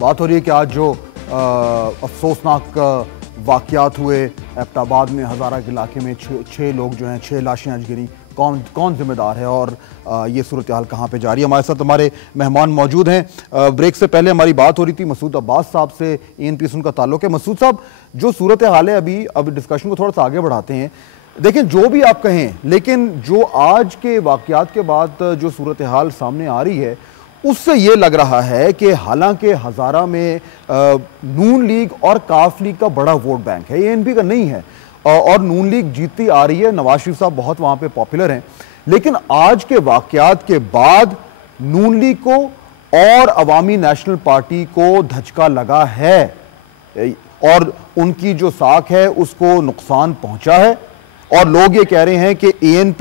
बात हो रही है कि आज जो अफसोसनाक वाक़यात हुए एबटाबाद में, हज़ारा के इलाके में छः लोग जो हैं, 6 लाशें आज गिरी, कौन जिम्मेदार है और ये सूरत हाल कहाँ पे जा रही है। हमारे साथ हमारे मेहमान मौजूद हैं। ब्रेक से पहले हमारी बात हो रही थी मसूद अब्बास साहब से, ANP से उनका ताल्लुक है। मसूद साहब, जो सूरत हाल है, अभी डिस्कशन को थोड़ा सा आगे बढ़ाते हैं। देखें, जो भी आप कहें, लेकिन जो आज के वाक़यात के बाद जो सूरत हाल सामने आ रही है, उससे ये लग रहा है कि हालांकि हज़ारा में नून लीग और काफ लीग का बड़ा वोट बैंक है, ANP का नहीं है, और नून लीग जीतती आ रही है। नवाज शरीफ साहब बहुत वहाँ पे पॉपुलर हैं, लेकिन आज के वाक़यात के बाद नून लीग को और अवामी नेशनल पार्टी को धचका लगा है और उनकी जो साख है उसको नुकसान पहुँचा है। और लोग ये कह रहे हैं कि ANP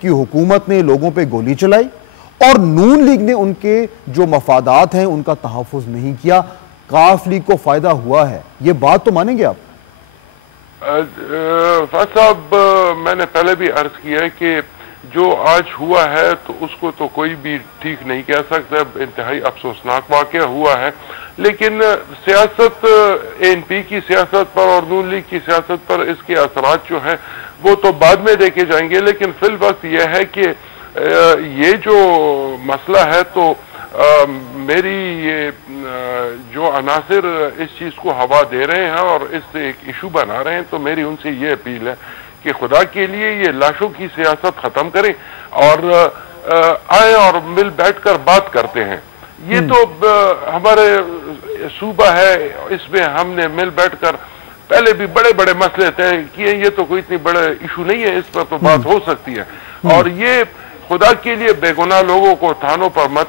की हुकूमत ने लोगों पे गोली चलाई और नून लीग ने उनके जो मफादात हैं उनका तहफ़्फ़ुज़ नहीं किया। काफ लीग को फायदा हुआ है, ये बात तो मानेंगे आप? फाज साहब, मैंने पहले भी अर्ज किया है कि जो आज हुआ है तो उसको तो कोई भी ठीक नहीं कह सकता, इंतहाई अफसोसनाक वाक़या हुआ है। लेकिन सियासत, ANP की सियासत पर और नून लीग की सियासत पर इसके असरात जो हैं वो तो बाद में देखे जाएंगे। लेकिन फिल वक्त यह है कि ये जो मसला है तो मेरी ये जो अनासिर इस चीज़ को हवा दे रहे हैं और इससे एक इशू बना रहे हैं, तो मेरी उनसे ये अपील है कि खुदा के लिए ये लाशों की सियासत ख़त्म करें और आए और मिल बैठकर बात करते हैं। ये तो हमारे सूबा है, इसमें हमने मिल बैठकर पहले भी बड़े बड़े मसले तय किए, ये तो कोई इतनी बड़ा इशू नहीं है, इस पर तो बात हो सकती है। और ये खुदा के लिए बेगुनाह लोगों को थानों पर मत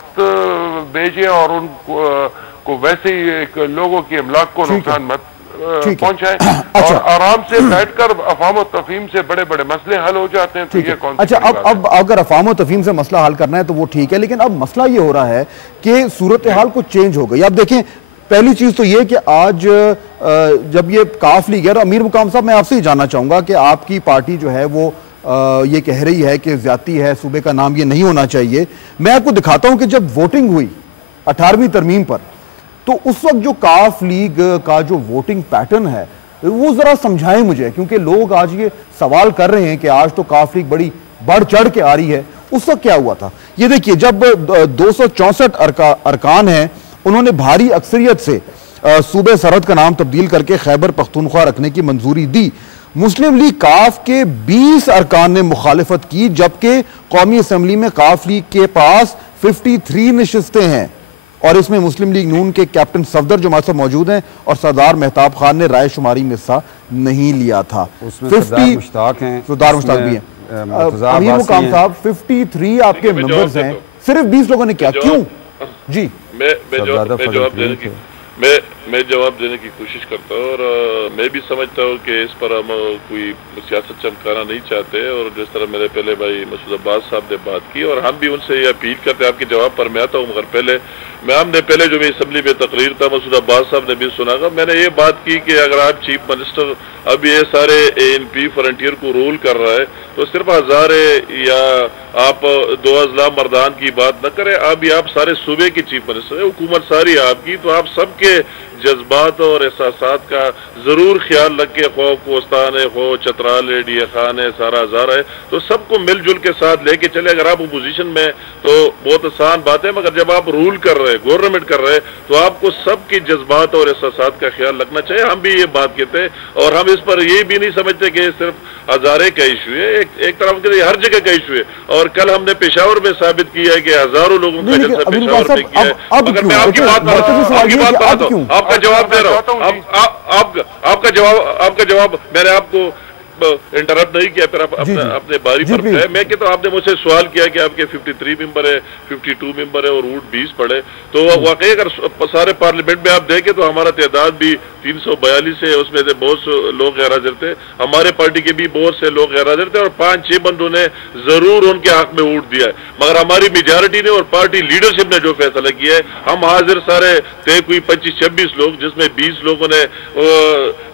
भेजें और उनको वैसे ही एक लोगों की इमलाक को नुकसान मत पहुंचाएं। और आराम से बैठकर अफवाम और तफहीम से बड़े बड़े मसले हल हो जाते हैं। तो ये कौन? अच्छा, अब अगर अफवाम और तफहीम से मसला हल करना है तो वो ठीक है, लेकिन अब मसला ये हो रहा है कि सूरत हाल कुछ चेंज हो गई। अब देखें, पहली चीज तो ये कि आज जब ये काफ लीग है, अमीर मुकाम साहब, मैं आपसे ही जानना चाहूंगा कि आपकी पार्टी जो है वो ये कह रही है कि ज्यादती है, सूबे का नाम ये नहीं होना चाहिए। मैं आपको दिखाता हूं कि जब वोटिंग हुई 18वीं तरमीम पर, तो उस वक्त जो काफ लीग का जो वोटिंग पैटर्न है वो जरा समझाएं मुझे, क्योंकि लोग आज ये सवाल कर रहे हैं कि आज तो काफ लीग बड़ी बढ़ चढ़ के आ रही है। उस वक्त क्या हुआ था? ये देखिए, जब 264 अरकान हैं, उन्होंने भारी अक्सरियत से सूबे सरहद का नाम तब्दील करके खैबर पख्तूनख्वा रखने की मंजूरी दी। मुस्लिम लीग काफ के 20 अरकान ने मुखालिफत की, जबकि कौमी असम्बली में काफ लीग के पास 53 नशिस्तें हैं और इसमें मुस्लिम लीग नून के कैप्टन सफदर जो हमारे साथ मौजूद हैं और सरदार मेहताब खान ने राय शुमारी में हिस्सा नहीं लिया था। उसमें सरदार मुश्ताक भी हैं, अमीर मुकाम साहब, 53 आपके मेंबर्स हैं, सिर्फ 20 लोगों ने क्या? क्यों? जी, मैं जवाब देने की कोशिश करता हूँ और मैं भी समझता हूँ कि इस पर हम कोई सियासत चमकाना नहीं चाहते। और जिस तरह मेरे पहले भाई मसूद अब्बास साहब ने बात की और हम भी उनसे ये अपील करते हैं, आपके जवाब पर मैं आता हूँ, मगर हमने पहले जो भी असम्बली में तकरीर था, मसूद अब्बास साहब ने भी सुना था, मैंने ये बात की कि अगर आप चीफ मिनिस्टर अब ये सारे ANP फ्रंटियर को रूल कर रहा है तो सिर्फ हज़ारे या आप 2 अज़ला मर्दान की बात न करें। अभी आप सारे सूबे के चीफ मिनिस्टर है, हुकूमत सारी आपकी, तो आप सबके जज्बात और एहसासात का जरूर ख्याल रख के, खो कोस्तान है, खो चतराल है, डीए खान है, सारा हज़ारा है, तो सबको मिलजुल के साथ लेके चले। अगर आप अपोजिशन में तो बहुत आसान बात है, मगर जब आप रूल कर रहे हैं, गवर्नमेंट कर रहे हैं, तो आपको सबके जज्बात और एहसासात का ख्याल रखना चाहिए। हम भी ये बात कहते हैं और हम इस पर ये भी नहीं समझते कि सिर्फ हज़ारे का इशू है, एक तरफ के हर जगह का इशू है। और कल हमने पेशावर में साबित किया है कि हज़ारों लोगों का जलसा पेशावर में किया है। अगर मैं आपकी बात बनाता हूँ, आपका जवाब दे रहा हूँ, आपका जवाब मैंने आपको इंटरप्ट नहीं किया, फिर अपने बारी पर है। मैं कहता हूँ, आपने मुझसे सवाल किया कि आपके 53 मेंबर है, 52 मेंबर है और वोट 20 पड़े, तो वाकई अगर सारे पार्लियामेंट में आप देखें तो हमारा तादाद भी 342 है, उसमें से बहुत से लोग गैर हाजिर थे, हमारे पार्टी के भी बहुत से लोग गैर हाजिर थे और 5-6 बंदों ने जरूर उनके हक में वोट दिया है। मगर हमारी मेजॉरिटी ने और पार्टी लीडरशिप ने जो फैसला किया है, हम हाजिर सारे थे कोई 25-26 लोग, जिसमें 20 लोगों ने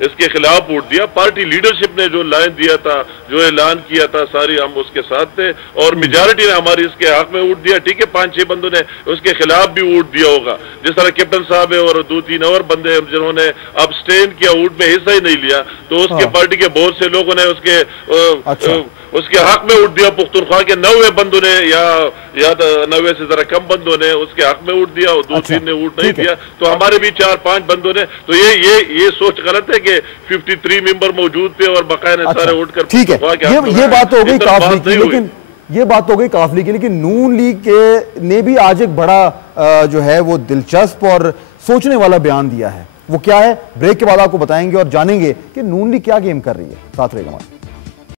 इसके खिलाफ वोट दिया। पार्टी लीडरशिप ने जो लाइन दिया था, जो ऐलान किया था, सारी हम उसके साथ थे और मेजॉरिटी ने हमारी इसके हक में वोट दिया। ठीक है, 5-6 बंदों ने उसके खिलाफ भी वोट दिया होगा, जिस तरह कैप्टन साहब है और 2-3 और बंदे जिन्होंने अब्सटेन किया, वोट में हिस्सा ही नहीं लिया, तो उसके पार्टी के बहुत से लोगों ने उसके हक में वोट दिया। पुख्तनख्वा के 90 बंदों ने या 90 से जरा कम बंदों ने उसके हक में वोट दिया और 2-3 ने वोट नहीं दिया। तो हमारे भी 4-5 बंदों ने, तो ये सोच गलत है कि 53 मेंबर मौजूद थे और बकायदा सारे वोट कर। ठीक है, ये बात हो गई काफली की, लेकिन ये बात हो गई काफली की, लेकिन नून लीग के ने भी आज एक बड़ा जो है वो दिलचस्प और सोचने वाला बयान दिया है। वो क्या है, ब्रेक के बाद आपको बताएंगे और जानेंगे कि नून लीग क्या गेम कर रही है। साथ रहेगा हमारे।